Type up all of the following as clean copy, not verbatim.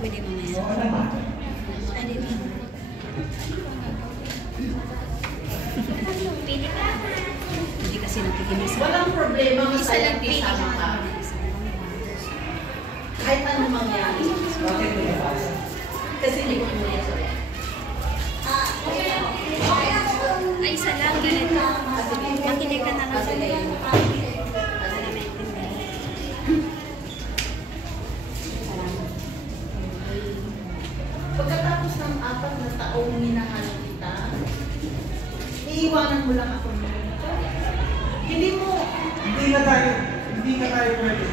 Pwede mamaya. Oo naman. Ano yun? Pili ka. Hindi kasi nakikinig. Walang problema Isa lang masaya pili kasama ka. Kahit anong mangyari. Bakit mo nabasa? Kasi hindi ko muna sorry. Ay, isa lang. Ganito. Makinig ka na lang sa layo. Para na maintindihan. Pagkatapos ng 4 na taong minahal kita, iiwanan mo lang ako ngayon. Hindi na tayo pwede.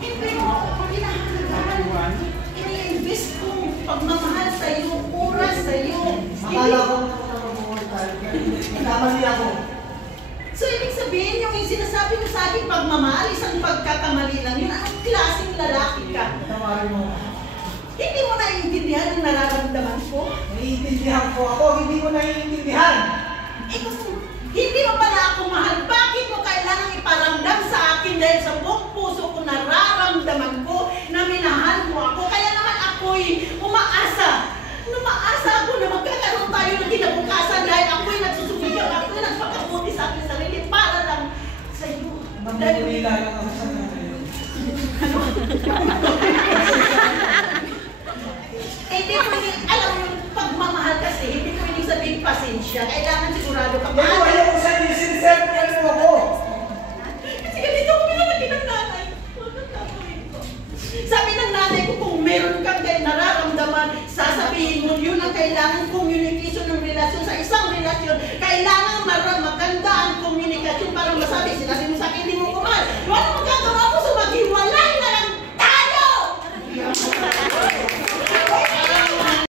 Hindi mo ako pinahalagaan. Ini-invest kong pagmamahal sa'yo, oras sa'yo. Akala ko nakakabuhay tayo. Nagkamali ako. So, ibig sabihin, yung sinasabi mo sa akin pagmamahal, isang pagkakamali lang yun. Anong klaseng lalaki ka? Tawarin mo. Hindi mo naiintindihan ang nararamdaman ko? Naiintindihan ko ako, hindi mo naiintindihan. Hindi mo pala ako mahal. Bakit mo kailangan iparamdam sa akin dahil sa buong puso ko nararamdaman ko na minahal mo ako? Kaya naman ako'y umaasa. Umaasa ako na magkakaroon tayo ng kinabukasan dahil ako'y nagsusubigang, ako'y nagpakabuti sa aking sarili para lang sa iyo. Mamulila lang ako sa ngayon. Hindi pwedeng, alam mo, pagmamahal kasi, hindi pwedeng sabihin pasensya. Kailangan sigurado ka. Hindi ko ayaw ko sa'yo, siniserve mo ako. Kasi ganito ko pinalaki ng nanay ko. Sabi ng nanay ko, kung meron kang nararamdaman, sasabihin mo, yun ang kailangan communication ng relasyon. Sa isang relasyon, kailangan maganda ang komunikasyon para masabi. Sinabi mo sa akin, hindi mo kumahal. Ano